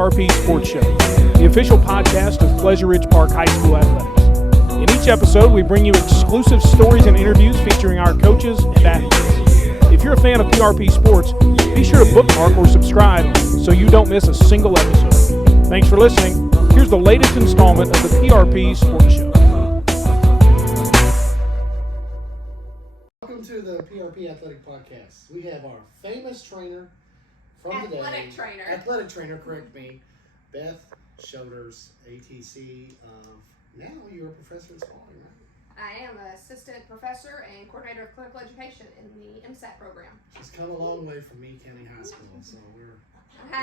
PRP Sports Show, the official podcast of Pleasure Ridge Park High School Athletics. In each episode, we bring you exclusive stories and interviews featuring our coaches and athletes. If you're a fan of PRP Sports, be sure to bookmark or subscribe so you don't miss a single episode. Thanks for listening. Here's the latest installment of the PRP Sports Show. Welcome to the PRP Athletic Podcast. We have our famous trainer from Athletic trainer, correct me, Beth Shoulders, ATC. Now you're a professor at Spalding, right? I am an assistant professor and coordinator of clinical education in the MSAT program. She's come a long way from Meade County High School, so we're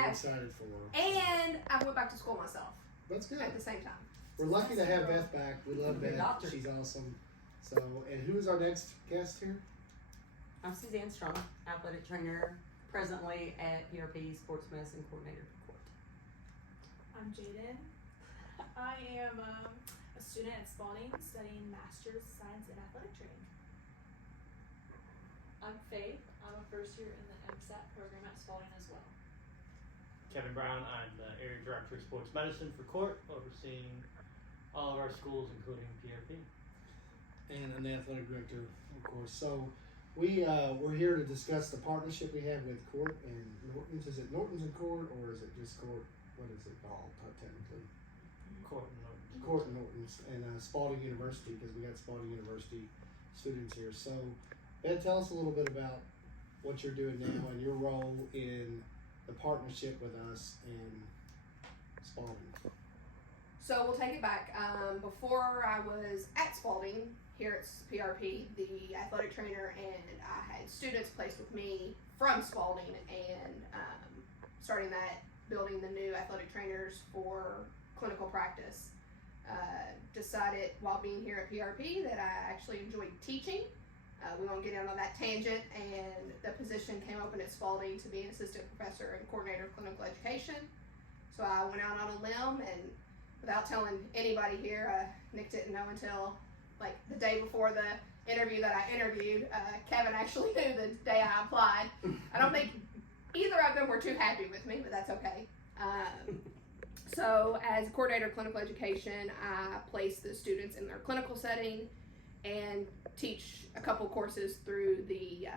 excited for her. And I went back to school myself. That's good. At the same time. We're lucky to have Beth back. We love Beth. She's awesome. So, and who is our next guest here? I'm Suzanne Strong, athletic trainer, presently at PRP Sports Medicine Coordinator for KORT. I'm Jaden. I am a student at Spalding studying Master's Science in Athletic Training. I'm Faith. I'm a first year in the MSAT program at Spalding as well. Kevin Brown. I'm the area director of sports medicine for KORT, overseeing all of our schools, including PRP. And an athletic director, of course. So we're here to discuss the partnership we have with KORT and Norton's. Is it Norton's and KORT, or is it just KORT? What is it called technically? KORT and Norton's. KORT and Norton's and Spalding University, because we got Spalding University students here. So, Ed, tell us a little bit about what you're doing now and your role in the partnership with us in Spalding. So we'll take it back. Before I was at Spalding, here at PRP, the athletic trainer, and I had students placed with me from Spalding, and starting that, building the new athletic trainers for clinical practice. Decided while being here at PRP that I actually enjoyed teaching. We won't get on that tangent, and the position came open at Spalding to be an assistant professor and coordinator of clinical education. So I went out on a limb, and without telling anybody here, Nick didn't know until like the day before the interview that I interviewed. Kevin actually knew the day I applied. I don't think either of them were too happy with me, but that's okay. So as coordinator of clinical education, I place the students in their clinical setting and teach a couple courses through the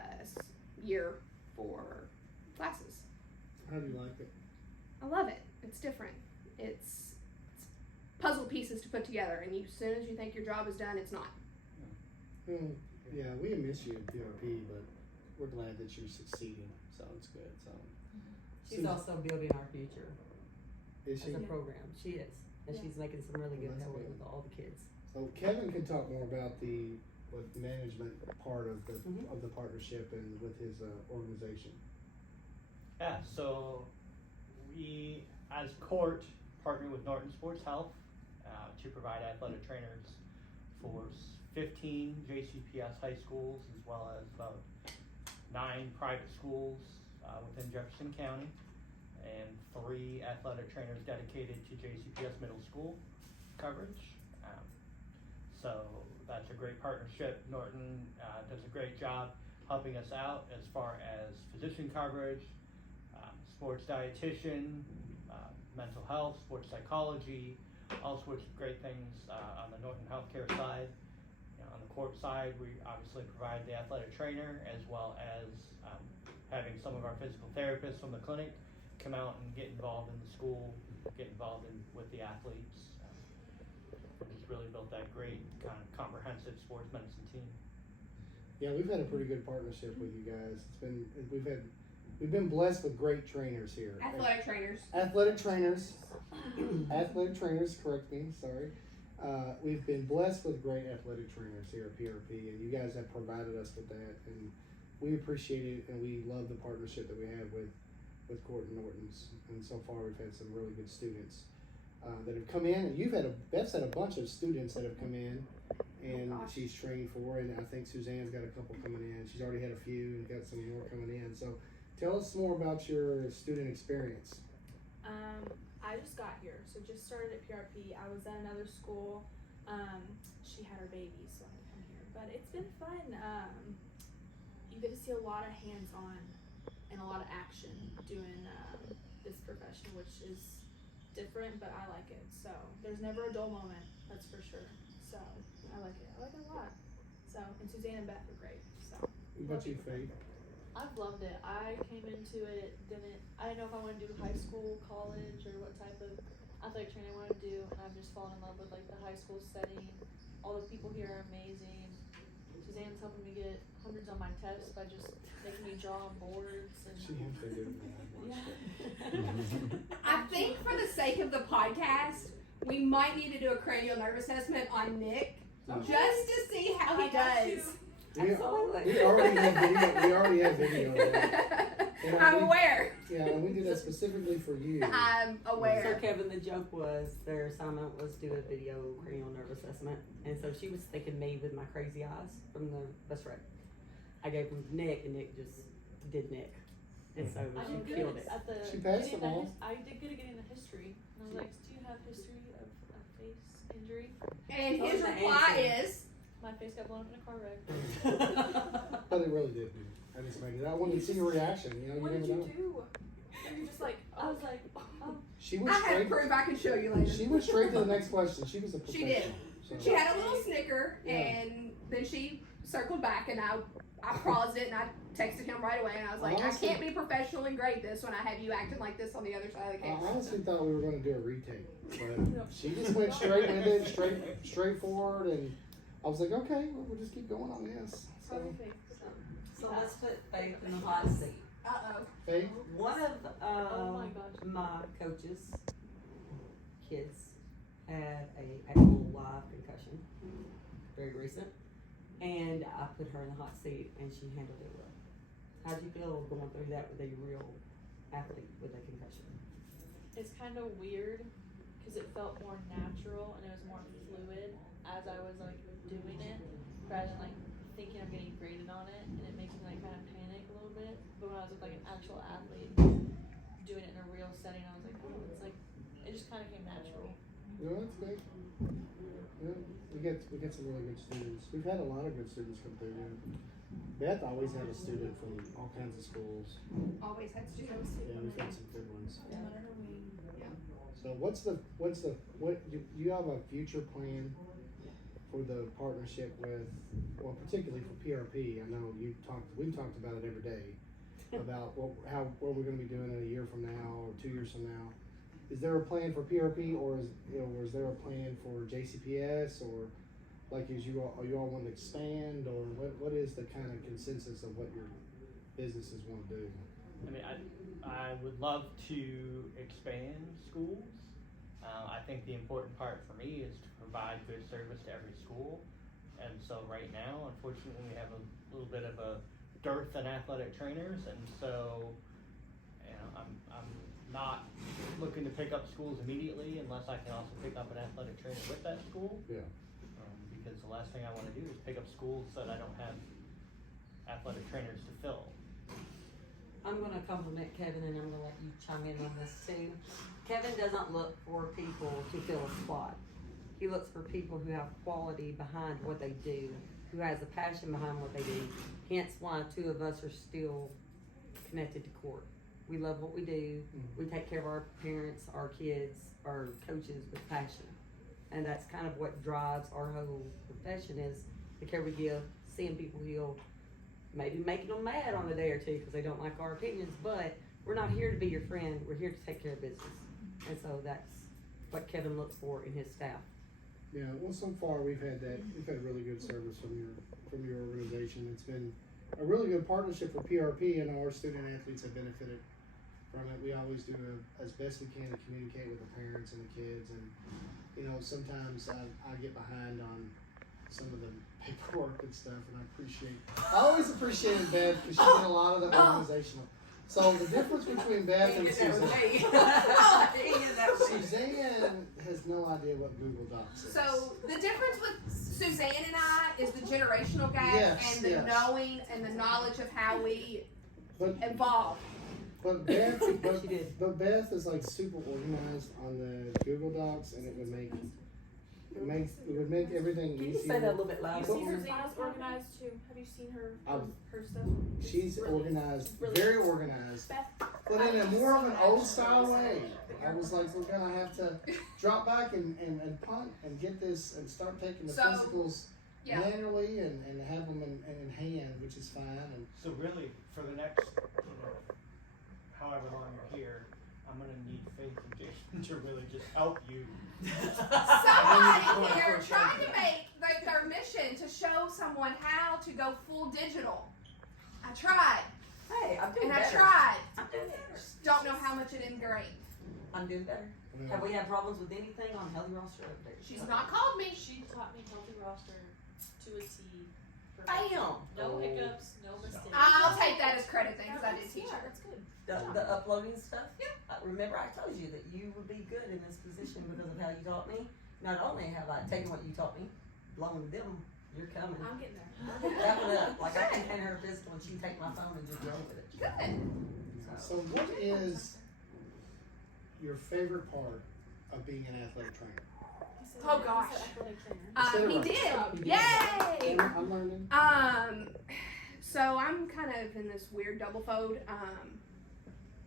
year for classes. How do you like it? I love it. It's different. It's puzzle pieces to put together, and as soon as you think your job is done, it's not. Yeah, we miss you at PRP, but we're glad that you're succeeding, so it's good. So She's also building our future is she? as a program. She is, and she's making some really good headway with all the kids. So Kevin can talk more about the management part of the partnership and with his organization. Yeah, so we, as KORT, partner with Norton Sports Health to provide athletic trainers for 15 JCPS high schools, as well as about 9 private schools within Jefferson County, and 3 athletic trainers dedicated to JCPS middle school coverage. So that's a great partnership. Norton does a great job helping us out as far as physician coverage, sports dietitian, mental health, sports psychology, all sorts of great things on the Norton healthcare side. On the KORT side, we obviously provide the athletic trainer, as well as having some of our physical therapists from the clinic come out and get involved in the school, get involved with the athletes. Just really built that great kind of comprehensive sports medicine team. Yeah, we've had a pretty good partnership with you guys. We've been blessed with great trainers here. Athletic trainers. Athletic trainers, correct me, sorry. We've been blessed with great athletic trainers here at PRP, and you guys have provided us with that, and we appreciate it, and we love the partnership that we have with KORT and Norton's. And so far, we've had some really good students that have come in, and Beth's had a bunch of students that have come in, and she's trained for, and I think Suzanne's got a couple coming in. She's already had a few and got some more coming in. So tell us more about your student experience. I just got here, so just started at PRP. I was at another school. She had her baby, so I had to come here. But it's been fun. You get to see a lot of hands-on and a lot of action doing this profession, which is different, but I like it. So there's never a dull moment, that's for sure. So I like it. I like it a lot. So, and Suzanne and Beth are great. So What about you, Faith? I've loved it. I came into it, I didn't know if I wanted to do high school, college, or what type of athletic training I wanted to do, and I've just fallen in love with like the high school setting. All the people here are amazing. Suzanne's helping me get hundreds on my tests by just making me draw on boards and She has to do it. yeah. I think for the sake of the podcast, we might need to do a cranial nerve assessment on Nick just to see how he does. We Absolutely. already have video. We already have video. Of that. And I'm we- aware. Yeah, and we did that specifically for you. I'm So aware. Kevin, the joke was their assignment was do a video cranial nerve assessment, and so she was thinking me with my crazy eyes from the bus wreck. I gave them to Nick, and Nick just did Nick, and so I she did killed good it. at the She passed getting them all. I did good at getting the history. And I was like, do you have history of a face injury? And What his was the reply answer? is, My face got blown up in a car wreck. But it really did. I just made it. I wanted to see your reaction. You know, you What never did you know. do? And you're just like, I was like, oh, She I went have straight. proof I can show you later. She went straight to the next question. She was a She professional. did. So. She had a little snicker, Yeah. and then she circled back, and I paused it, and I texted him right away, and I was like, Honestly- I can't be professional and grade this when I have you acting like this on the other side of the I camera. honestly thought we were going to do a retake, but she just went straight with it, straight forward, and I was like, okay, well, we'll just keep going on this. So, perfect. So let's put Faith in the hot seat. Uh-oh. Faith, One of oh my gosh. my coaches' kids had a actual live concussion, very recent, and I put her in the hot seat, and she handled it well. How'd you feel going through that with a real athlete with a concussion? It's kind of weird because it felt more natural and it was more fluid as I was like doing it, rather than like thinking I'm getting graded on it, and it makes me like kind of panic a little bit. But when I was with like an actual athlete doing it in a real setting, I was like, oh, it's like it just kind of came natural. no, that's great. Yeah, we get some really good students. We've had a lot of good students come through. Yeah. Beth always had a student from all kinds of schools. Always had students. Yeah, we've had some good ones. No matter her wing. So what do you have a future plan for the partnership with, well, particularly for PRP? I know we've talked about it every day about what we're going to be doing in a year from now or 2 years from now. Is there a plan for PRP, or is there a plan for JCPS, or like are you all want to expand, or what is the kind of consensus of what your businesses want to do? I mean, I would love to expand schools. I think the important part for me is to provide good service to every school. And so right now, unfortunately, we have a little bit of a dearth in athletic trainers, and so I'm not looking to pick up schools immediately unless I can also pick up an athletic trainer with that school. Yeah. Because the last thing I want to do is pick up schools that I don't have athletic trainers to fill. I'm going to compliment Kevin, and I'm going to let you chime in on this too. Kevin doesn't look for people to fill a spot. He looks for people who have quality behind what they do, who has a passion behind what they do. Hence why two of us are still connected to KORT. We love what we do. We take care of our parents, our kids, our coaches with passion. And that's kind of what drives our whole profession, is the care we give, seeing people heal, maybe making them mad on a day or two because they don't like our opinions, but we're not here to be your friend. We're here to take care of business. And so that's what Kevin looks for in his staff. Yeah, well, so far we've had really good service from your organization. It's been a really good partnership for PRP, and our student athletes have benefited from it. We always do as best we can to communicate with the parents and the kids, and sometimes I get behind on some of the paperwork and stuff, and I always appreciated Beth because she did a lot of the organizational. So the difference between Beth and Suzanne has no idea what Google Docs is. So the difference with Suzanne and I is the generational gap Yes, and the yes. knowing and the knowledge of how we But evolve. But Beth, She did. but Beth is like super organized on the Google Docs, and it would make everything Can you easier. say that a little bit You louder? see Susanna's organized too. Have you seen her I've- her stuff? She's Really- organized, really- very organized. Beth, but in a more of an old style way. I was like, we're gonna have to drop back and punt and get this and start taking the So, physicals yeah. manually and have them in hand, which is fine. And So really, for the next, however long you're here, I'm gonna need Faith and Jason to really just help you. Somebody here trying to make their mission to show someone how to go full digital. I tried, Hey, I'm doing and I better. tried. I'm doing better. Don't know how much it ingrained. I'm doing better. Yeah. Have we had problems with anything on Healthy Roster updates? She's not called me. She taught me healthy roster to a T. Bam! No hiccups, no mistakes. I'll take that as credit then, because I did teach Yeah, her. that's good. The uploading stuff? Yeah. Remember I told you that you would be good in this position because of how you taught me? Not only have I taken what you taught me, blown them, you're coming. I'm getting there. Wrap it up. Like I can hand her a physical and she can take my phone and just run with it. Good. so, what is your favorite part of being an athletic trainer? Oh, gosh. He did. Yay! I'm learning. So I'm kind of in this weird double fold.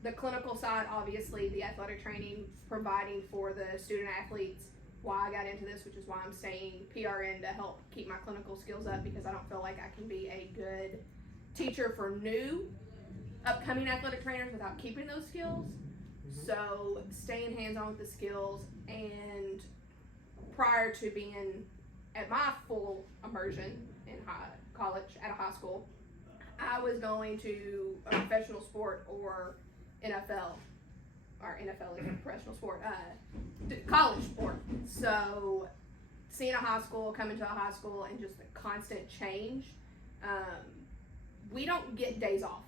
The clinical side, obviously, the athletic training, providing for the student athletes. Why I got into this, which is why I'm staying PRN to help keep my clinical skills up, because I don't feel like I can be a good teacher for new, upcoming athletic trainers without keeping those skills. So staying hands-on with the skills, and prior to being at my full immersion in college at a high school, I was going to a professional sport or NFL, or NFL is a professional sport, college sport. So seeing a high school, coming to a high school, and just the constant change, we don't get days off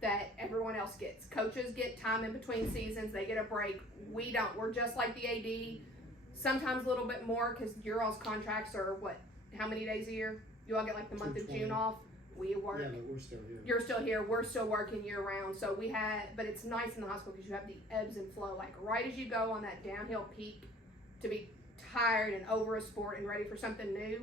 that everyone else gets. Coaches get time in between seasons, they get a break. We don't. We're just like the AD, sometimes a little bit more, because your all's contracts are how many days a year? You all get like the month of 220. June off. We work. Yeah, but we're still here. You're still here. We're still working year round. So but it's nice in the hospital because you have the ebbs and flow. Like right as you go on that downhill peak to be tired and over a sport and ready for something new,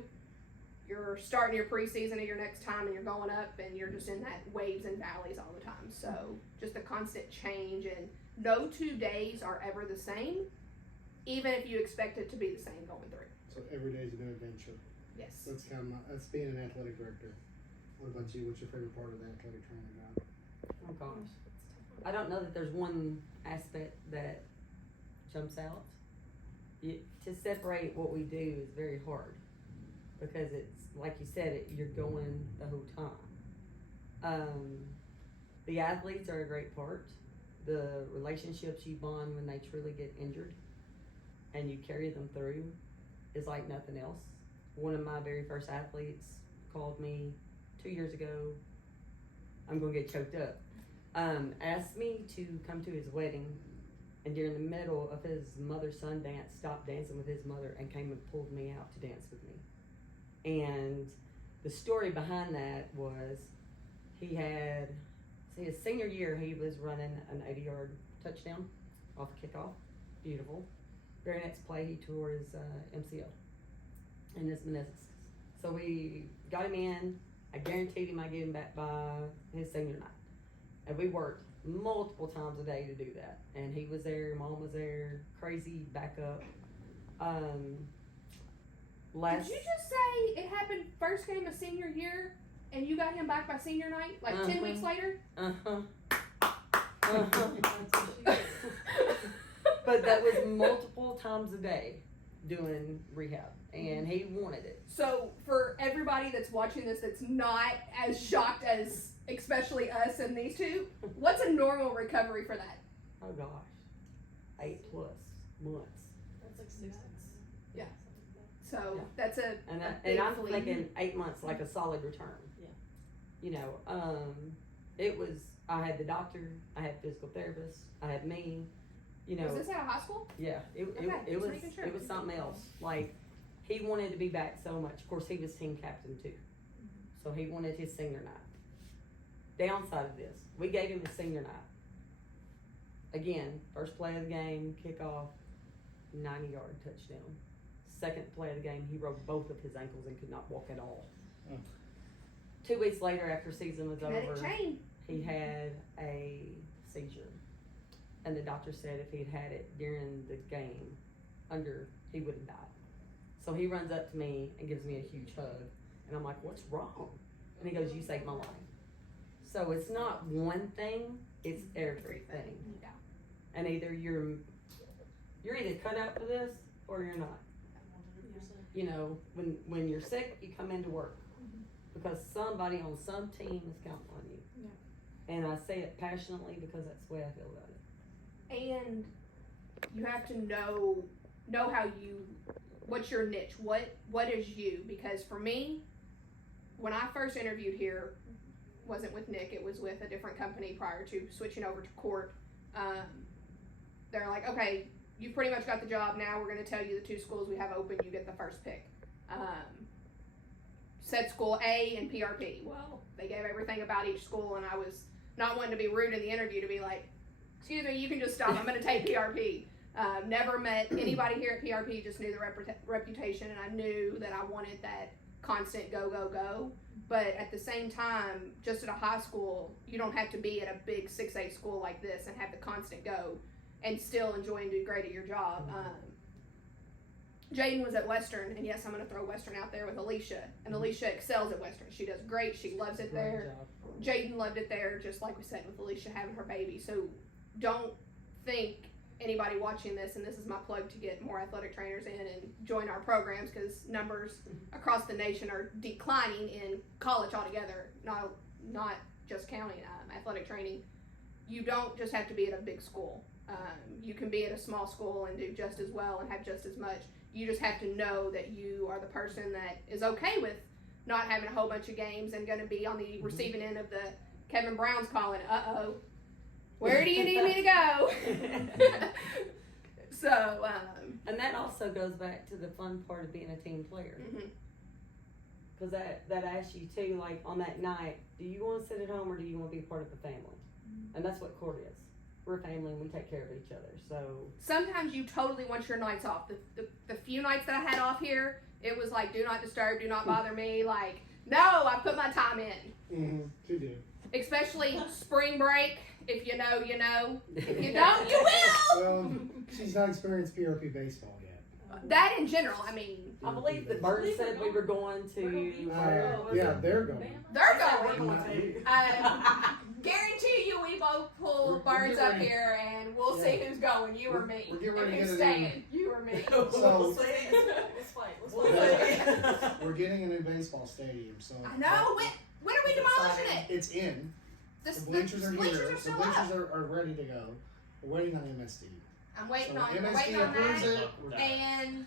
you're starting your preseason of your next time and you're going up and you're just in that waves and valleys all the time. So just a constant change, and no 2 days are ever the same, even if you expect it to be the same going through. So every day is a new adventure. Yes. That's being an athletic director. What about you? What's your favorite part of the athletic training job? Oh gosh. I don't know that there's one aspect that jumps out. To separate what we do is very hard because it's, like you said, you're going the whole time. The athletes are a great part. The relationships you bond when they truly get injured and you carry them through is like nothing else. One of my very first athletes called me 2 years ago. I'm gonna get choked up. Asked me to come to his wedding, and during the middle of his mother-son dance, stopped dancing with his mother and came and pulled me out to dance with me. And the story behind that was his senior year, he was running an 80-yard touchdown off kickoff. Beautiful. Very next play, he tore his MCL and his meniscus. So we got him in. I guaranteed him I'd get him back by his senior night. And we worked multiple times a day to do that. And he was there, mom was there, crazy backup. Did you just say it happened first game of senior year and you got him back by senior night, like 10 weeks later? But that was multiple times a day doing rehab, and he wanted it. So for everybody that's watching this that's not as shocked as especially us and these two, what's a normal recovery for that? Oh gosh, 8+ months. That's like 6 months. Yeah. So Yeah. that's a And big I'm fleet. thinking 8 months, like a solid return. Yeah. You know, it was, I had the doctor, I had physical therapists, I had me, you know. Was this at a high school? Yeah, it just was making sure. it was something else. Like, he wanted to be back so much. Of course, he was team captain too, so he wanted his senior night. Downside of this, we gave him his senior night. Again, first play of the game, kickoff, 90-yard touchdown. Second play of the game, he broke both of his ankles and could not walk at all. 2 weeks later, after season was Kinetic over, chain. he had a seizure. and the doctor said if he'd had it during the game, he would have died. So he runs up to me and gives me a huge hug, and I'm like, "What's wrong?" And he goes, "You saved my life." So it's not one thing; it's everything. Yeah. And either you're either cut out for this or you're not. You know, when you're sick, you come into work because somebody on some team is counting on you. Yeah. And I say it passionately because that's the way I feel about it. And you have to know how what's your niche, what is you, because for me, when I first interviewed here, wasn't with Nick, it was with a different company prior to switching over to KORT. They're like, okay, you've pretty much got the job now, we're going to tell you the 2 schools we have open, you get the first pick. Said school A and PRP. Well, they gave everything about each school, and I was not wanting to be rude in the interview to be like, excuse me, you can just stop, I'm going to take PRP. Never met anybody here at PRP, just knew the reputation, and I knew that I wanted that constant go, go, go. But at the same time, just at a high school, you don't have to be at a big 6A school like this and have the constant go and still enjoy and do great at your job. Jaden was at Western, and yes, I'm going to throw Western out there with Alicia, and Alicia excels at Western. She does great. She loves it there. Jaden loved it there, just like we said with Alicia having her baby. So don't think anybody watching this, and this is my plug to get more athletic trainers in and join our programs, because numbers across the nation are declining in college altogether, not just counting athletic training. You don't just have to be at a big school. You can be at a small school and do just as well and have just as much. You just have to know that you are the person that is okay with not having a whole bunch of games and going to be on the receiving end of the Kevin Brown's calling, uh-oh, where do you need me to go? So, and that also goes back to the fun part of being a team player. Because that asks you too, like on that night, do you want to sit at home or do you want to be part of the family? And that's what KORT is. We're a family and we take care of each other. So sometimes you totally want your nights off. The few nights that I had off here, it was like, do not disturb, do not bother me. Like, no, I put my time in. You do. Especially spring break. If you know, you know. If you don't, you will. Well, she's not experienced PRP baseball yet. That in general, I mean. I believe the Bird said we were going to. Yeah, they're going. They're going. Guarantee you we both pull Birds up here and we'll see who's going, you or me. We're getting ready and to who's get staying, you or me. So, Let's fight. we're getting a new baseball stadium. So I know. When are we demolishing it? It's in. The The bleachers are bleachers here. are The still bleachers up. are ready to go. We're waiting on MSD. I'm waiting So on MSD approves that. it. And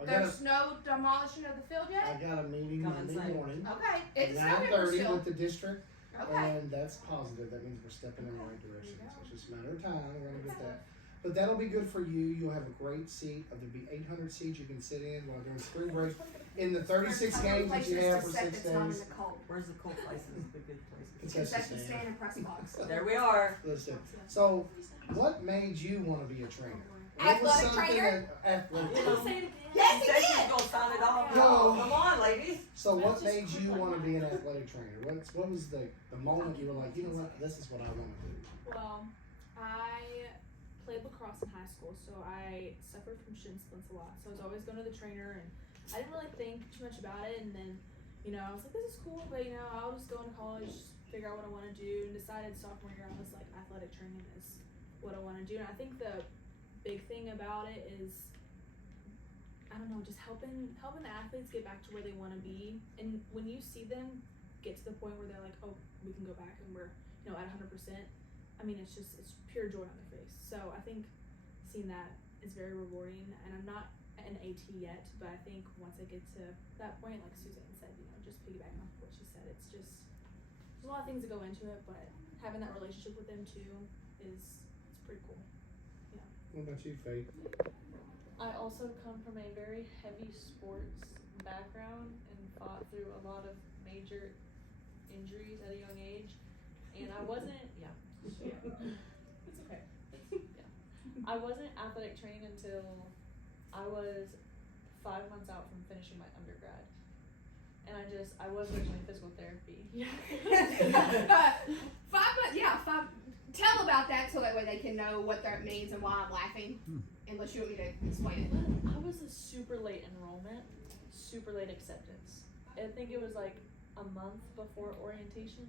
I got there's no demolishing of the field I yet? got a meeting Come Monday inside. morning Okay. at It's November 9:30 still. with the district, Okay. and that's positive. That means we're stepping in the right direction. So it's just a matter of time. We're gonna get that. But that'll be good for you. You'll have a great seat. There'll be 800 seats you can sit in while during spring break. In the 36 games that you have for 6 days. Where's the cool places? The good places. Concession Concession stand and press box. There we are. Listen. So, what made you want to be a trainer? What was Athletic something trainer? that athletic? Say it again. Yes, She it said she's did. gonna sign it off. No. Come on, ladies. So what made you want to be an athletic trainer? What was the moment you were like, you know what, this is what I want to do? Well, I played lacrosse in high school, so I suffered from shin splints a lot. So I was always going to the trainer, and I didn't really think too much about it. And then, I was like, this is cool, but I'll just go into college, figure out what I want to do, and decided sophomore year I was like, athletic training is what I want to do. And I think the big thing about it is, I don't know, just helping the athletes get back to where they want to be. And when you see them get to the point where they're like, oh, we can go back and we're at 100%. I mean, it's pure joy on their face. So I think seeing that is very rewarding. And I'm not an AT yet, but I think once I get to that point, like Suzanne said, just piggybacking off what she said, it's just there's a lot of things that go into it, but having that relationship with them too it's pretty cool. What about you, Faith? I also come from a very heavy sports background and fought through a lot of major injuries at a young age. And I wasn't, It's okay. I wasn't athletic trained until I was 5 months out from finishing my undergrad. And I was originally physical therapy. 5 months, yeah, tell about that so that way they can know what that means and why I'm laughing. Unless you want me to explain it. I was a super late enrollment, super late acceptance. I think it was like a month before orientation.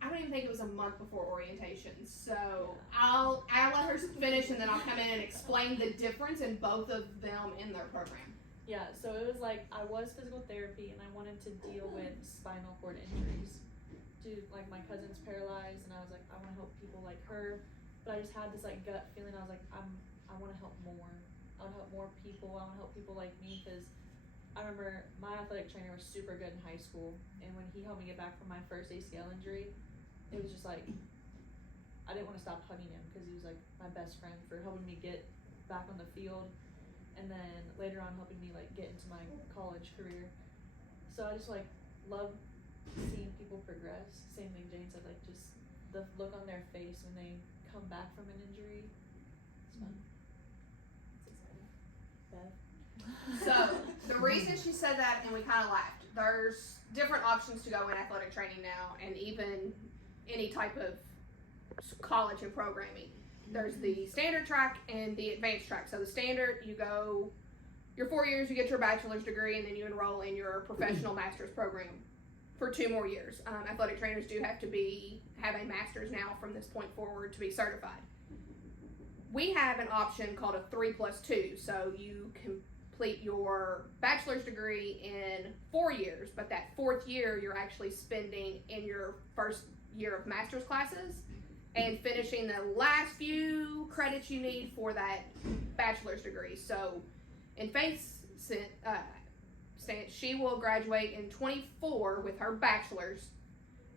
I don't even think it was a month before orientation. So I'll let her finish and then I'll come in and explain the difference in both of them in their program. Yeah, so it was like I was physical therapy and I wanted to deal with spinal cord injuries. Dude, like my cousin's paralyzed and I was like, I want to help people like her, but I just had this like gut feeling. I was like, I want to help more. I want to help more people. I want to help people like me because I remember my athletic trainer was super good in high school, and when he helped me get back from my first ACL injury, it was just like I didn't want to stop hugging him because he was like my best friend for helping me get back on the field, and then later on helping me like get into my college career. So I just like love seeing people progress. Same thing Jane said, like just the look on their face when they come back from an injury. It's fun. It's exciting. Bev? So the reason she said that, and we kind of laughed, there's different options to go in athletic training now, and even any type of college and programming. There's the standard track and the advanced track. So the standard, you go your 4 years, you get your bachelor's degree, and then you enroll in your professional master's program for 2 more years. Athletic trainers do have to have a master's now from this point forward to be certified. We have an option called a 3+2. So you complete your bachelor's degree in 4 years, but that 4th year you're actually spending in your first year of master's classes and finishing the last few credits you need for that bachelor's degree. So in Faith's she will graduate in 24 with her bachelor's,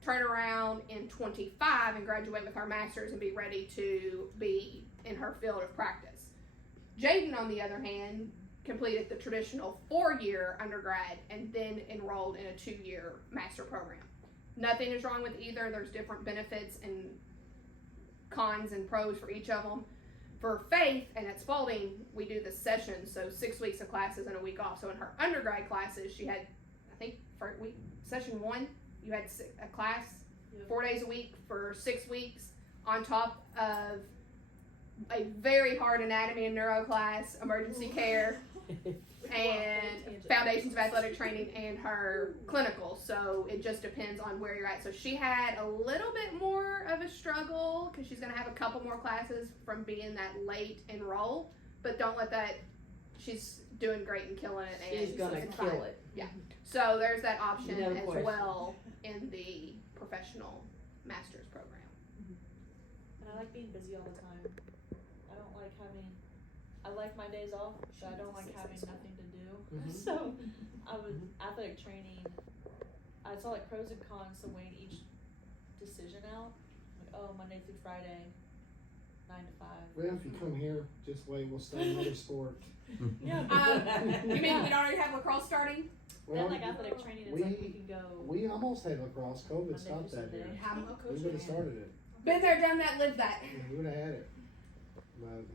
turn around in 25 and graduate with her master's and be ready to be in her field of practice. Jaden, on the other hand, completed the traditional 4-year undergrad and then enrolled in a 2-year master program. Nothing is wrong with either. There's different benefits and cons and pros for each of them. For Faith and at Spalding, we do the sessions, so 6 weeks of classes and a week off. So in her undergrad classes, she had, I think, for session 1, you had a class 4 days a week for 6 weeks on top of a very hard anatomy and neuro class, emergency care, and foundations of athletic training and her clinical. So it just depends on where you're at. So she had a little bit more of a struggle because she's going to have a couple more classes from being that late enroll, but don't let that, she's doing great and killing it. And She's gonna it's kill fine. it. Yeah. So there's that option No as question. well in the professional master's program. And I like being busy all the time. I like my days off, but I don't like having nothing to do. So I was athletic training. I saw like pros and cons to weighing each decision out. Like, oh, Monday through Friday, 9 to 5. Well, if you come here, just wait, we'll start another sport. Yeah. You mean we already have lacrosse starting? Well, Then like athletic training, it's we- like we can go. we almost had lacrosse. COVID Monday stopped through that here. Sunday. I'm a We coach. would have started it. Been there, done that, lived that. We would have had it. But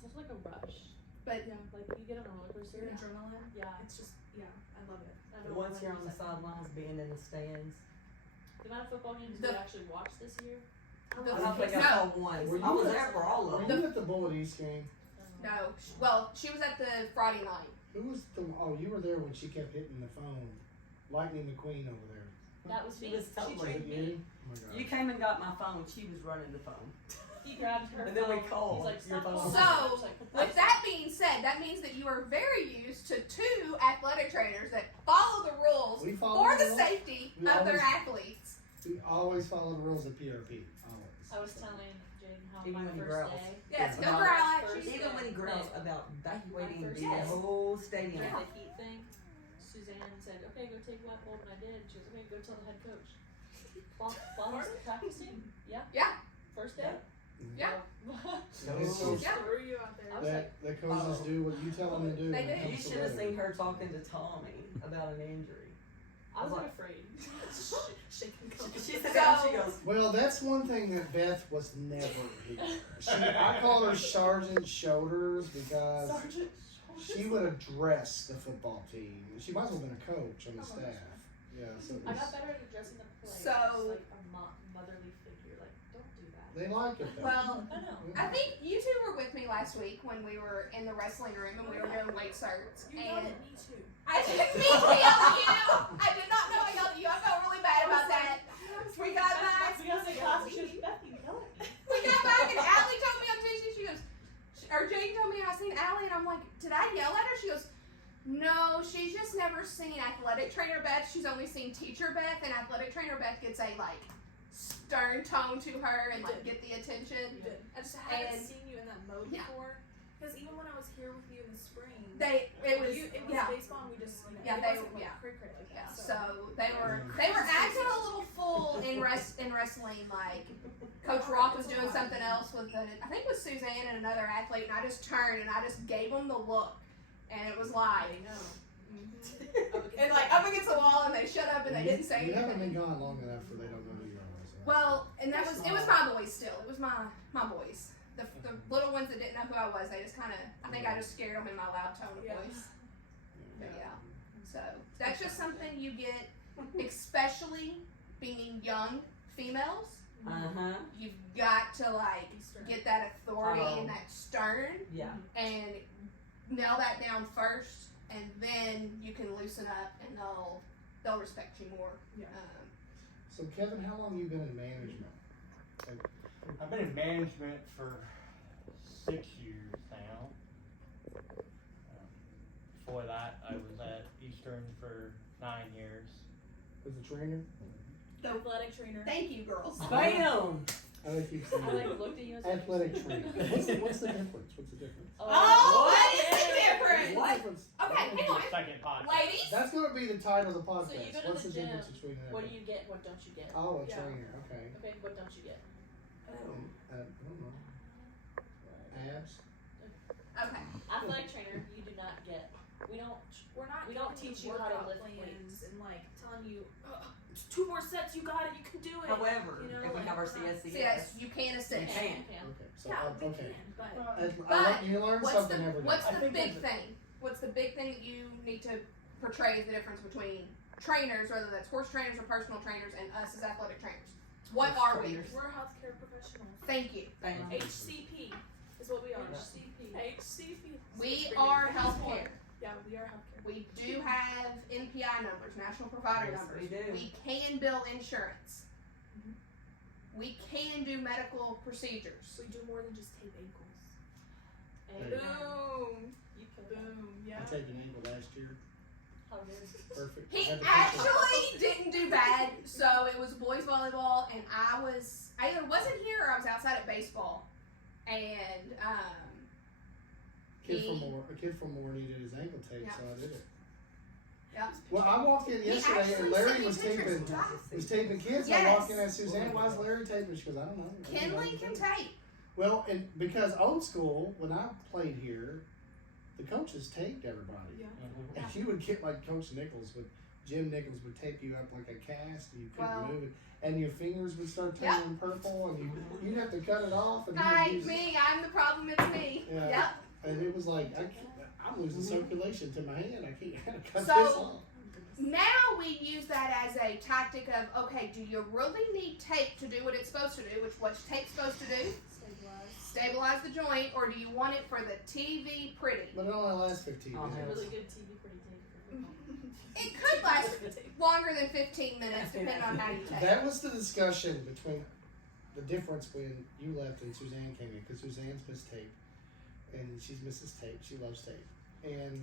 It's also like a rush. But Yeah. Like you get on a roller coaster. Your adrenaline. Yeah. It's just, yeah, I love it. I The don't ones know here when on the it's like- sidelines being in the stands. The amount of football games The- we actually watched this year. I don't think I No. saw one. Were you I was at- there for all were of you them. at the Bullet East game? no, well, she was at the Friday night. Who was the? Oh, you were there when she kept hitting the phone. Lightning McQueen over there. That was She me. was totally- She Was it trained me. you? Oh my God. You came and got my phone. She was running the phone. He grabbed her And then we phone. called He's like, your stop phone. calling So, her." She's like, With that being said, that means that you are very used to 2 athletic trainers that follow the rules We follow for the rules. safety We of their always- athletes. We always follow the rules of PRP. Always. I was telling Jaden how Even my when he first growls. day. Yes, Yeah. go growl at First you. day. Even when he growls about evacuating My first the Yes. whole stadium. During the heat thing, Suzanne said, "Okay, go take wet hold," and I did. She was okay. Go tell the head coach. Bombs practicing. Yeah. Yeah. First day. Yeah. So Yeah. Threw you out there. I was like, the coaches do what you tell them to do. They when it do. You comes to should have weather. seen her talking to Tommy about an injury. I was like- like afraid. Shaking She sat down, she So- goes, Well, that's one thing that Beth was never here. I call her Sergeant Shoulders because Sergeant. she would address the football team. She might as well have been a coach on the staff. Yeah, so it I was- got better at addressing the players. So- like a motherly figure. Like, don't do that. They like it though. Well, I know. I think you two were with me last week when we were in the wrestling room and we were doing weight certs. You yelled And at me too. I didn't mean to yell at you. I did not know I yelled at you. I felt really bad about that. We got back. We got to class. She was Beth, you yell at me. We got back and Allie told me on Tuesday, she goes, or Jane told me I seen Allie and I'm like, did I yell at her? She goes, no, she's just never seen athletic trainer Beth. She's only seen teacher Beth, and athletic trainer Beth gets a like stern tone to her and like get the attention. You did. I just haven't And- seen you in that mode Yeah. before. Because even when I was here with you in the spring, It was yeah. baseball and we just, you know, Yeah, it they- wasn't like yeah. cray-cray like Yeah, that. so they were acting a little full in wrestling. Like Coach Rock was doing something else with I think it was Suzanne and another athlete, and I just turned and I just gave them the look, and it was like, I know. and like up against the wall, and they shut up and they didn't say You haven't anything. been gone long enough for they don't know who you are. So. Well, and it was my boys still. It was my boys. The little ones that didn't know who I was, they just kind of, I think I just scared them in my loud tone of Yeah. voice. But yeah, so that's just something you get, especially being young females. Uh-huh. You've got to like get that authority and that stern Yeah. and nail that down first, and then you can loosen up and they'll respect you more. Yeah. So Kevin, how long you been in management? I've been in management for 6 years now. Before that, I was at Eastern for 9 years. As a trainer? Athletic trainer. Thank you, girls. Bam! I like you saying I like looked at you and said, athletic trainer. What's the difference? What's the difference? Oh, what is the difference? What's the difference? Okay, hang on. Second podcast. Ladies, That's going to be the title of the podcast. So you go to What's the the difference gym, between an what do you get, what don't you get? Oh, a Yeah. trainer. Okay. Okay, what don't you get? I don't know. Abs. okay. Athletic trainer, you do not get. We're not. We don't giving teach you how to workout lift plans weights. and like telling you, 2 more sets, you got it, you can do it. However, You know, if we like, have our See, CSCS, you can assist. You can. Okay. So Yeah, we okay. can, but You learn What's something every day. What's I the think big there's thing? What's the big thing that you need to portray as the difference between trainers, whether that's horse trainers or personal trainers, and us as athletic trainers? What are we? we're healthcare professionals. Thank you. bam. HCP is what we are. HCP. HCP. We are healthcare. Yeah, we are healthcare. We do have NPI numbers, national provider Yes, numbers. we do. We can bill insurance. Mhm. We can do medical procedures. We do more than just tape ankles. And There Boom. you can Boom. Yeah. I taken an ankle last year. how good. Perfect. He Had to actually didn't do bad, so it was boys volleyball, and I either wasn't here or I was outside at baseball, and a kid from Moore needed his ankle taped, Yeah. so I did it. yeah. Well, I walked in He yesterday actually and Larry sent me was pictures. taping kids. I Yes. walked in at Suzanne. Why is Larry taping? She goes, I don't know. Kinley can tape. Well, and because old school, when I played here, the coaches taped everybody. Yeah. Mhm. And you would get like Coach Nichols Jim Nichols would tape you up like a cast, and you couldn't Wow. move it, and your fingers would start Yep. turning purple, and you'd have to cut it off. And he Hi, would use, me. I'm the problem. It's me. Yeah. Yep. And it was like I'm losing circulation to my hand. I can't cut So- this off. Now we use that as a tactic of, okay, do you really need tape to do what it's supposed to do? What's tape supposed to do? Stabilize the joint, or do you want it for the TV pretty? But it only lasts 15 Oh, minutes. Really good TV, pretty tape. It could last longer than 15 minutes, depending on how you tape. That was the discussion between the difference when you left and Suzanne came in, because Suzanne's Miss Tape, and she's Mrs. Tape. She loves tape, and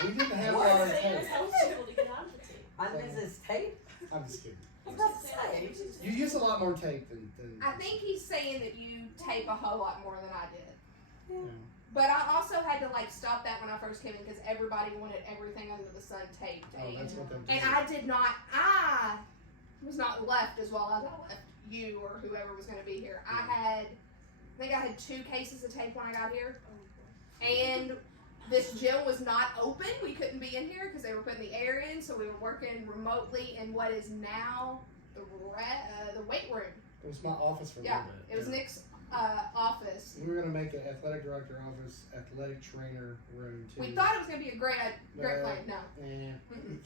we didn't have a lot of It tape. helps people to get out of the tape. I Mrs. Tape. I'm just kidding. I was about to say. You use a lot more tape than I think he's saying that you tape a whole lot more than I did. you know. But I also had to like stop that when I first came in because everybody wanted everything under the sun taped. Oh, that's what that And I did not, I was not left as well as I left you or whoever was going to be here. I think I had 2 cases of tape when I got here. And this gym was not open. We couldn't be in here because they were putting the air in. So we were working remotely in what is now the weight room. It was my office for a Yeah, little bit. it was Nick's office. We were gonna make the athletic director office athletic trainer room too. We thought it was gonna be a great plan. No. Yeah.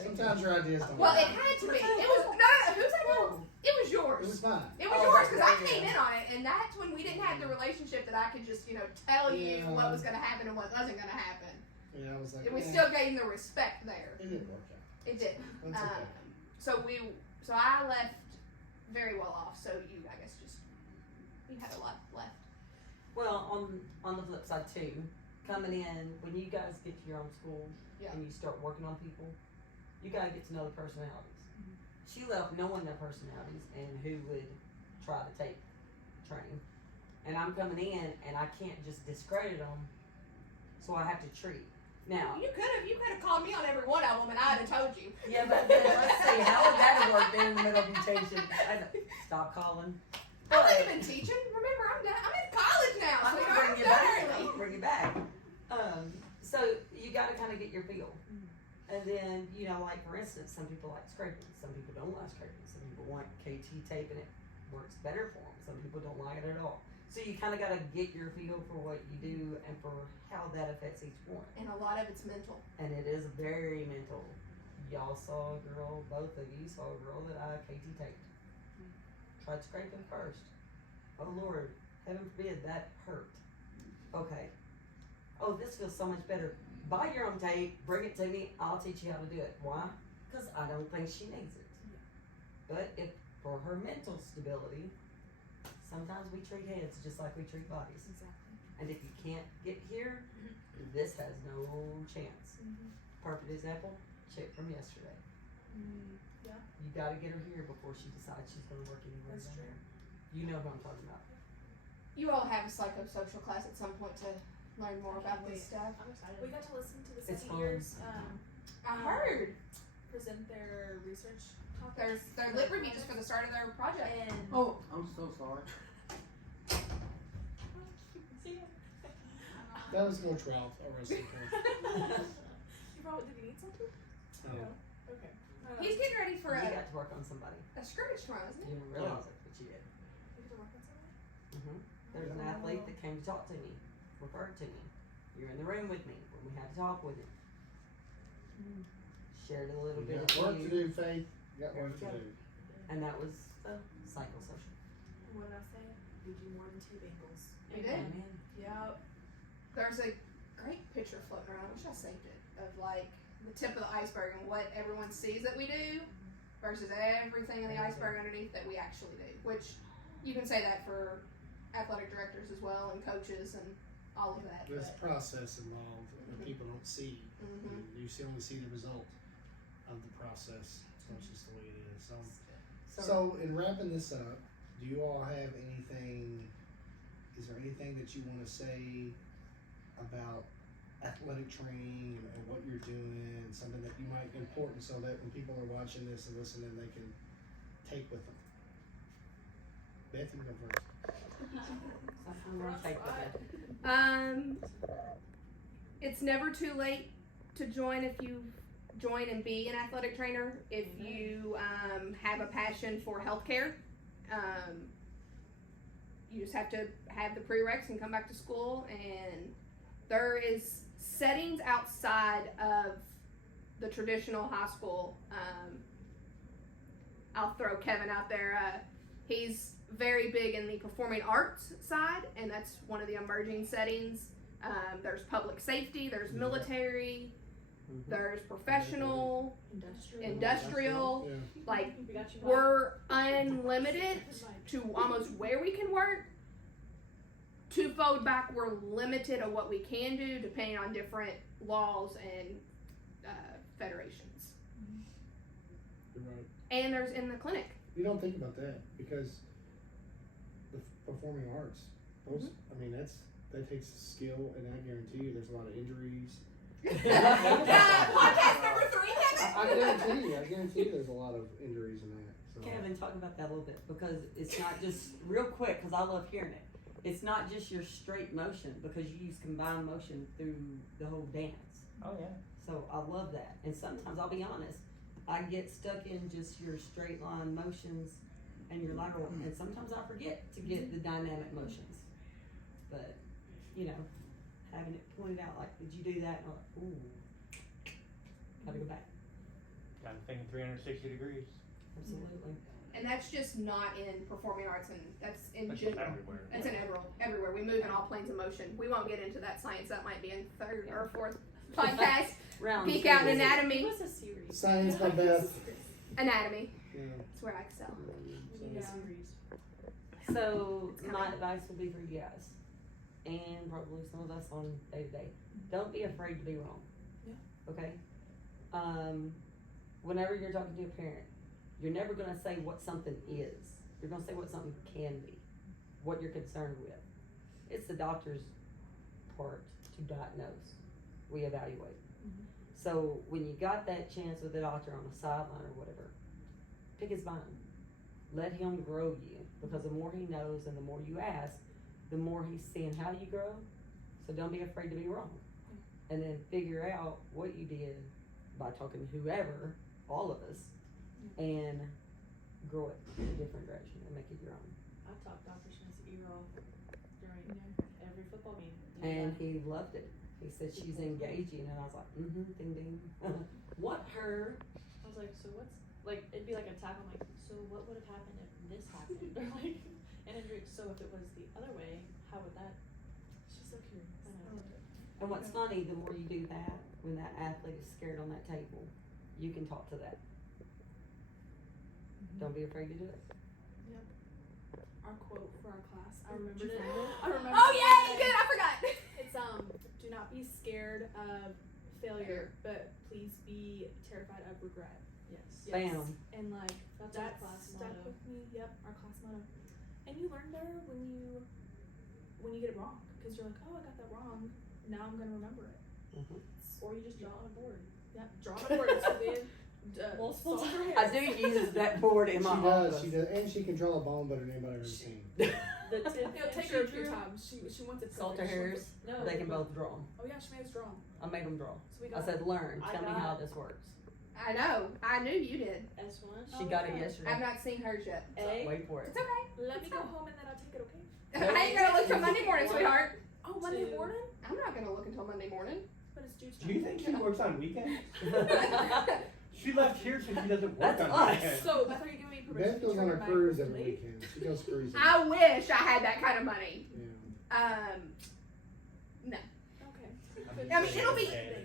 Sometimes your ideas don't. Well, work. it had to be. It was no. Whose idea? It was yours. It was fine. It was Oh, yours because I yeah. came in on it, and that's when we didn't have the relationship that I could just tell you Yeah. what was gonna happen and what wasn't gonna happen. Yeah, I was like. And we eh, still gained the respect there. It didn't work out. It did. That's okay. So I left very well off. So you, I guess, you had a lot left. Well, on the flip side too, coming in when you guys get to your own school Yeah. and you start working on people, you gotta get to know the personalities. She left knowing their personalities and who would try to take training, and I'm coming in and I can't just discredit them, so I have to treat. Now, You could have called me on every one of them, and I'd have told you. yeah, but then let's see, how would that have worked in the middle of you teaching? Stop calling. I wasn't even teaching. Remember, I'm in college now. I'm So gonna bring you back. I'm gonna bring you back. So you gotta kind of get your feel. And then, like for instance, some people like scraping, some people don't like scraping, some people want KT tape and it works better for them, some people don't like it at all. So you kind of got to get your feel for what you do and for how that affects each one. And a lot of it's mental. And it is very mental. Y'all saw a girl, both of you saw a girl that I KT taped. Tried scraping first. Oh Lord, heaven forbid that hurt. Okay. Oh, this feels so much better. Buy your own tape, bring it to me, I'll teach you how to do it. Why? Because I don't think she needs it. But if for her mental stability, sometimes we treat heads just like we treat bodies. Exactly. And if you can't get here, this has no chance. Perfect example, chick from yesterday. Yeah. You gotta get her here before she decides she's gonna work anywhere That's down true. there. You know who I'm talking about. You all have a psychosocial class at some point to learn more about this stuff. I'm excited. We got to listen to the It's second fun. years I heard present their research topics. their lit review just for the start of their project. And Oh, I'm so sorry. see ya. That was no trial or wrestling coach. You probably did you need something? No. Okay. He's getting ready for You a got to work on somebody. scrimmage tomorrow, isn't You he? didn't realize it, but you did. We get to work on something? There's an athlete that came to talk to me, referred to me. You're in the room with me when we had to talk with him. Shared a little You bit got of work to you, do, Faith. You got work to do. and that was psychosocial. What did I say? We do more than two Bengals. We did. Amen. Yep. There's a great picture floating around. I wish I saved it of like the tip of the iceberg and what everyone sees that we do versus everything in the iceberg underneath that we actually do. Which you can say that for athletic directors as well and coaches and all of that. There's but- process involved that people don't see. Mhm. You only see the result of the process. So it's just the way it is. So, So in wrapping this up, do you all have anything? Is there anything that you want to say about athletic training and what you're doing? Something that you might important so that when people are watching this and listening, they can take with them. Beth, you go first. something I'm gonna take with it. It's never too late to join if you join and be an athletic trainer. If you have a passion for healthcare, you just have to have the prereqs and come back to school. And there is settings outside of the traditional high school. I'll throw Kevin out there. He's very big in the performing arts side, and that's one of the emerging settings. There's public safety, there's military, there's professional, industrial. Yeah. Like, We got you. we're unlimited to almost where we can work. Twofold back, we're limited on what we can do depending on different laws and federations. You're right. And there's in the clinic. You don't think about that because the performing arts, those, I mean, that takes skill, and I guarantee you there's a lot of injuries. Podcast number 3, Kevin. I guarantee you there's a lot of injuries in that. So. Kevin, talk about that a little bit because it's not just real quick because I love hearing it. It's not just your straight motion because you use combined motion through the whole dance. Oh yeah. So I love that. And sometimes I'll be honest, I get stuck in just your straight line motions and your lateral, and sometimes I forget to get the dynamic motions. but, having it pointed out, like, did you do that? And I'm like, ooh, gotta go back. Gotta think 360 degrees. Absolutely. And that's just not in performing arts, and that's in That's general. everywhere. That's in everywhere. We move in all planes of motion. We won't get into that science. That might be in third or fourth podcast. Round Geek two. out It anatomy. was a series. Science my best. Anatomy. Yeah. That's where I excel. We need a series. So It's my coming. advice would be for you guys, and probably some of us on day to day. Don't be afraid to be wrong. Yeah. Okay. Whenever you're talking to a parent, you're never gonna say what something is. You're gonna say what something can be, what you're concerned with. It's the doctor's part to diagnose. We evaluate. So when you got that chance with the doctor on the sideline or whatever, pick his mind. Let him grow you, because the more he knows and the more you ask, the more he's seeing how you grow. So don't be afraid to be wrong. And then figure out what you did by talking to whoever, all of us, and grow it in a different direction and make it your own. I've talked Dr. Smith's ear off during every football game. And he loved it. He said she's engaging, and I was like, ding ding. What her? I was like, so what's, like, it'd be like a tap, I'm like, so what would have happened if this happened? Or like, and then, so if it was the other way, how would that? She's so curious. I know. And what's funny, the more you do that, when that athlete is scared on that table, you can talk to that. Don't be afraid to do it. Our quote for our class, I remembered it. I remember. Oh yay! Good. I forgot. It's do not be scared of failure, but please be terrified of regret. Yes. Bam. And like That's that's our class stuck motto. with me. Yep, our class motto. And you learn better when you get it wrong, because you're like, oh, I got that wrong. Now I'm gonna remember it. Or you just draw on a board. Yep, draw on a board. So then, Multiple solve your I hits. do use that board in my office. She does, and she can draw a bone better than anybody I've ever seen. The tip. It'll take her a few times. She wants it. Salter perfect. She wants hairs, it- No. they can both draw 'em. Oh yeah, she made us draw 'em. I made them draw. So we I got. said, learn. I Tell me got how it. this works. I know. I knew you did. S1. She Oh, got it yeah. yesterday. I've not seen hers yet. A. Wait for it. It's okay. Let me go home and then I'll take it. Okay. I ain't gonna look till Monday morning, sweetheart. Oh, Monday Two. morning. I'm not gonna look until Monday morning. But it's due Do you think she works on weekends? I She left here so she doesn't work That's on us. weekends. So I thought you were giving me permission Beth to goes turn on her a back cruise every late. weekend. She goes cruising. wish I had that kind of money. Yeah. No. Okay. I mean,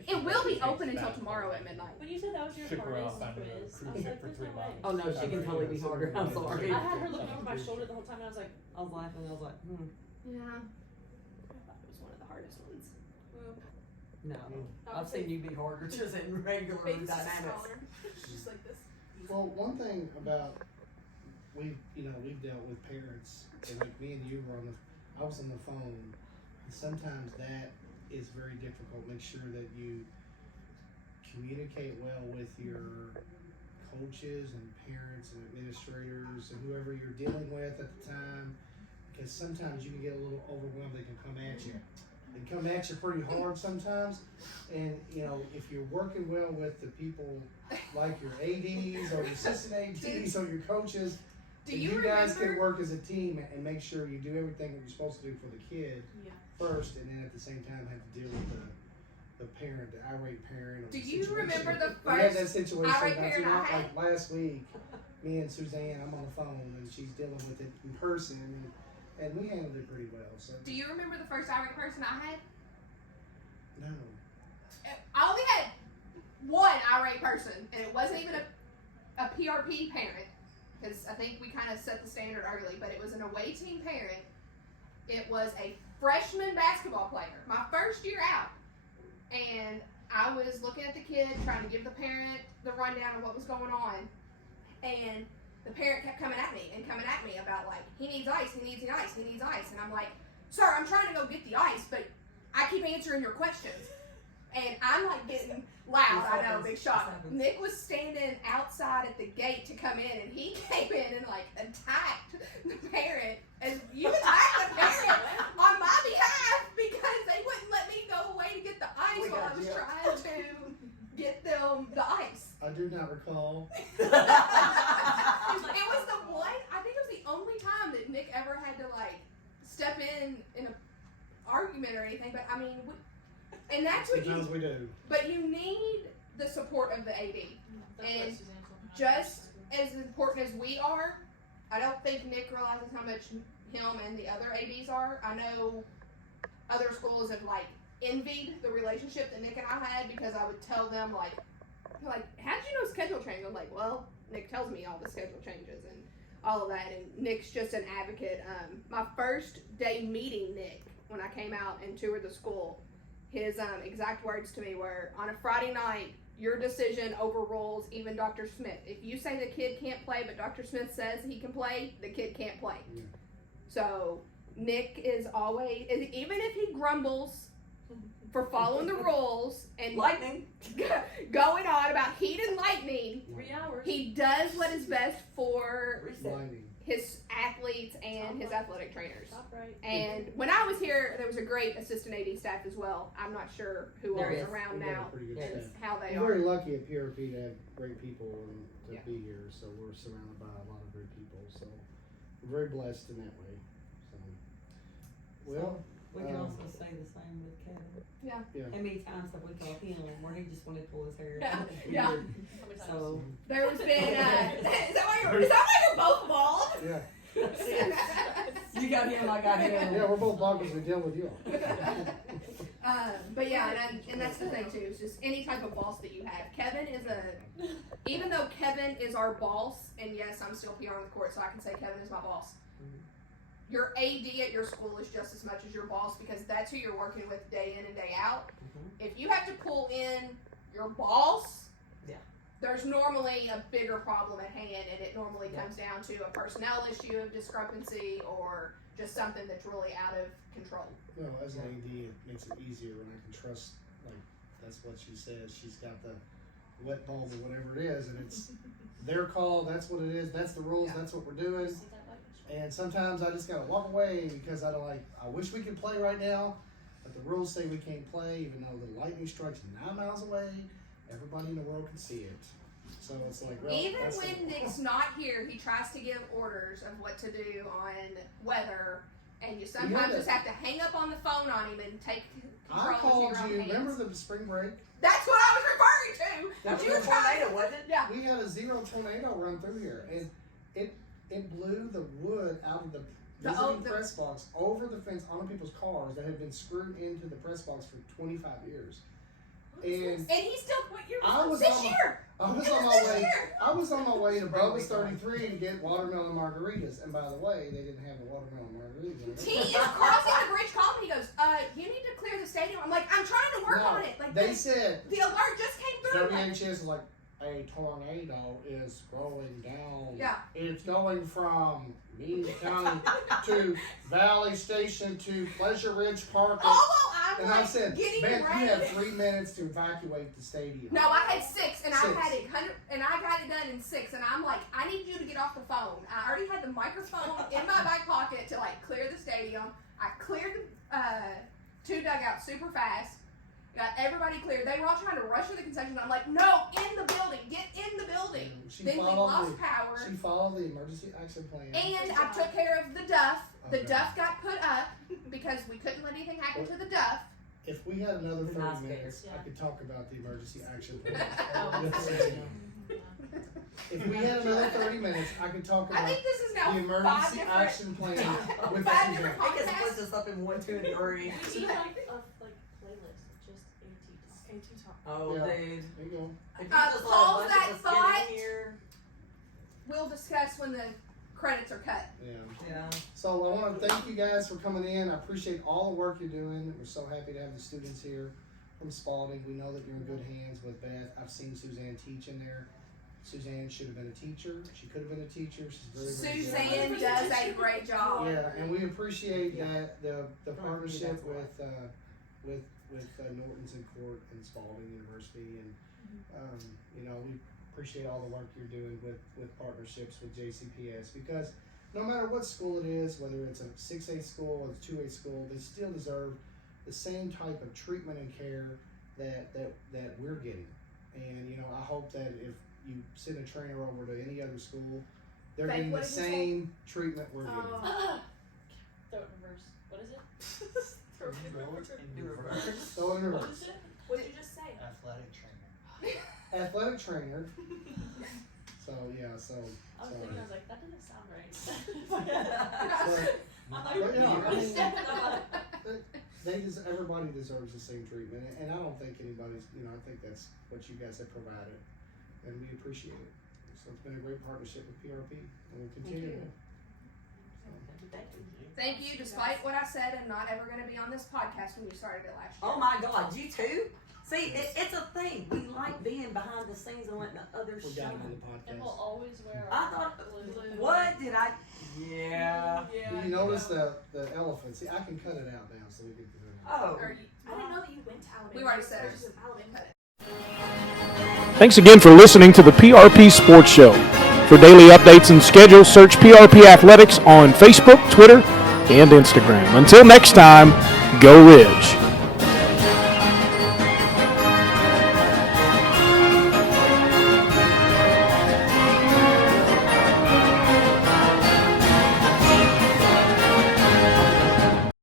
it will be open until tomorrow at midnight. When you said that was your Shook her hardest off onto the quiz, cruise I was ship like, for there's 3 no way. months. Oh no, she can totally be harder. I'm sorry. I had her looking over my shoulder the whole time, and I was like, I was laughing. I was like, Yeah. I thought it was one of the hardest ones. Well, no. I I've would seen say you be harder just in regular Faith's dynamics. smaller. Just like this. Well, one thing about we've dealt with parents, and like me and you were I was on the phone, and sometimes that is very difficult. Make sure that you communicate well with your coaches and parents and administrators and whoever you're dealing with at the time, because sometimes you can get a little overwhelmed. They can come at you. They come at you pretty hard sometimes, and if you're working well with the people like your ADs or your assistant ADs or your coaches, Do then you guys can remember? work as a team and make sure you do everything that you're supposed to do for the kid Yeah. first, and then at the same time have to deal with the parent, the irate parent. Or Do the you situation. remember the We had that first situation irate not parent too I long, had? like last week. Me and Suzanne, I'm on the phone, and she's dealing with it in person, and we handled it pretty well. So Do you remember the first irate person I had? no. I only had one irate person, and it wasn't even a PRP parent, because I think we kind of set the standard early, but it was an away team parent. It was a freshman basketball player, my first year out, and I was looking at the kid, trying to give the parent the rundown of what was going on, and the parent kept coming at me about, like, he needs ice, he needs ice, he needs ice, and I'm like, sir, I'm trying to go get the ice, but I keep answering your questions. And I'm like getting loud, I know, big shock. Nick was standing outside at the gate to come in, and he came in and like attacked the parent, as you attacked the parent on my behalf because they wouldn't let me go away to get the ice while I was trying to get them the ice. I do not recall. It was the one, I think it was the only time that Nick ever had to like step in a argument or anything, but I mean, and that's what Sometimes you. we do. But you need the support of the AD, That's and what Suzanne told me. just as important as we are, I don't think Nick realizes how much him and the other ADs are. I know other schools have like envied the relationship that Nick and I had because I would tell them like how did you know schedule change? I'm like, well, Nick tells me all the schedule changes and all of that, and Nick's just an advocate. My first day meeting Nick when I came out and toured the school, his exact words to me were, on a Friday night, your decision overrules even Dr. Smith. If you say the kid can't play, but Dr. Smith says he can play, the kid can't play. Yeah. So Nick is always, even if he grumbles for following the rules and Lightning. going on about heat and lightning, 3 hours. he does what is best for Lightning. his athletes and his athletic trainers. Top right. And when I was here, there was a great assistant AD staff as well. I'm not sure who There all is is. around We got a now, pretty good Yes. staff. how they We're are. very lucky at PRP to have great people and to Yeah. be here, so we're surrounded by a lot of great people. So we're very blessed in that way. So, well, We can also say the same with Kevin. Yeah. Yeah. How many times have we called him where he just wanted to pull his hair? Yeah, That was yeah. weird. How many times? So, There's been, is that why you're both bald? yeah, you got him, I got him. yeah, we're both bloggers. We deal with you. But yeah, and that's the thing too, is just any type of boss that you have. Kevin is even though Kevin is our boss, and yes, I'm still PR on the court, so I can say Kevin is my boss. Your AD at your school is just as much as your boss because that's who you're working with day in and day out. If you have to pull in your boss, Yeah. there's normally a bigger problem at hand, and it normally Yeah. comes down to a personnel issue of discrepancy or just something that's really out of control. Well, as an AD, it makes it easier when I can trust, like, that's what she says. She's got the wet bulb or whatever it is, and it's their call. That's what it is. That's the rules. Yeah. That's what we're doing. See that lightning strike? And sometimes I just gotta walk away because I don't like. I wish we could play right now, but the rules say we can't play, even though the lightning strikes 9 miles away. Everybody in the world can see it. So it's like, well, Even that's when Nick's not here, he tries to give orders of what to do on weather, and you sometimes to- just have to hang up on the phone on him and take I control called into your own you. hands. Remember the spring break? That's what I was referring to. That was You a tried- tornado, wasn't it? Yeah. We had a 0 tornado run through here, and it blew the wood out of the visiting press box over the fence onto people's cars that had been screwed into the press box for 25 years. And And he still what year I was this on- year. I was It on was my this way. year. I was on my way to Spring Bubba's week on. 33 to get watermelon margaritas, and by the way, they didn't have the watermelon margaritas. He is crossing the bridge calling me. He goes, you need to clear the stadium. I'm like, I'm trying to work No, on it. Like They said the alert just came through. 38 chances like a tornado is rolling down. Yeah. It's going from Meade County to Valley Station to Pleasure Ridge Park. Oh, I'm And like I said, getting man, ready. you have 3 minutes to evacuate the stadium. No, I had 6, and I 6. had it and I got it done in 6, and I'm like, I need you to get off the phone. I already had the microphone in my back pocket to like clear the stadium. I cleared the 2 dugouts super fast. Got everybody cleared. They were all trying to rush to the concession. I'm like, no, in the building, get in the building. She Then we followed lost the- power, She followed the emergency action plan. and I took care of the duff. The Okay. duff got put up because we couldn't let anything happen to the duff. If we had another The 30 nice minutes, bears. I could talk about the emergency action plan. Oh, Yes. okay. If we had another 30 minutes, I could talk I about think this is now the 5 emergency different. action plan with 5 the different I think it's podcasts. puts us up in 1, 2, and 3. We need like a playlist of just AT talk. Oh, Yeah. dude. There you go. If you Pause just let a bunch that of us thought. get in here. We'll discuss when the credits are cut. Yeah. Yeah. So I want to thank you guys for coming in. I appreciate all the work you're doing. We're so happy to have the students here from Spalding. We know that you're in good hands with Beth. I've seen Suzanne teach in there. Suzanne should have been a teacher. She could have been a teacher. She's very, very good. Suzanne does a great job. Yeah, and we appreciate that the Don't do partnership that for with Norton's and KORT and Spalding University, and you know, we appreciate all the work you're doing with partnerships with JCPS, because no matter what school it is, whether it's a 6A school or a 2A school, they still deserve the same type of treatment and care that we're getting. And you know, I hope that if you send a trainer over to any other school, they're Faith, getting what the did you say? same treatment we're getting. Oh. Throw it in reverse. What is it? Throw it in In reverse. Throw it in What reverse. is it? What did you just say? Athletic trainer. Athletic trainer. So yeah, so I was thinking, I was like, that doesn't sound right. but I'm like, But, yeah, I mean- reverse. everybody deserves the same treatment, and I don't think anybody's. I think that's what you guys have provided, and we appreciate it. So it's been a great partnership with PRP, and we'll continue it. Thank you. Despite what I said, I'm not ever going to be on this podcast when you started it last year. Oh my God, you too? See, it's a thing. We like being behind the scenes and letting the others We got him on shine. the And we'll podcast. always wear I our thought, blue. what did I? Yeah. Do you notice the elephant? See, I can cut it out now, so we can. Oh. Or you- I didn't know that you went to Alabama. We've already said She's it. in Alabama. Thanks again for listening to the PRP Sports Show. For daily updates and schedules, search PRP Athletics on Facebook, Twitter, and Instagram. Until next time, go Ridge.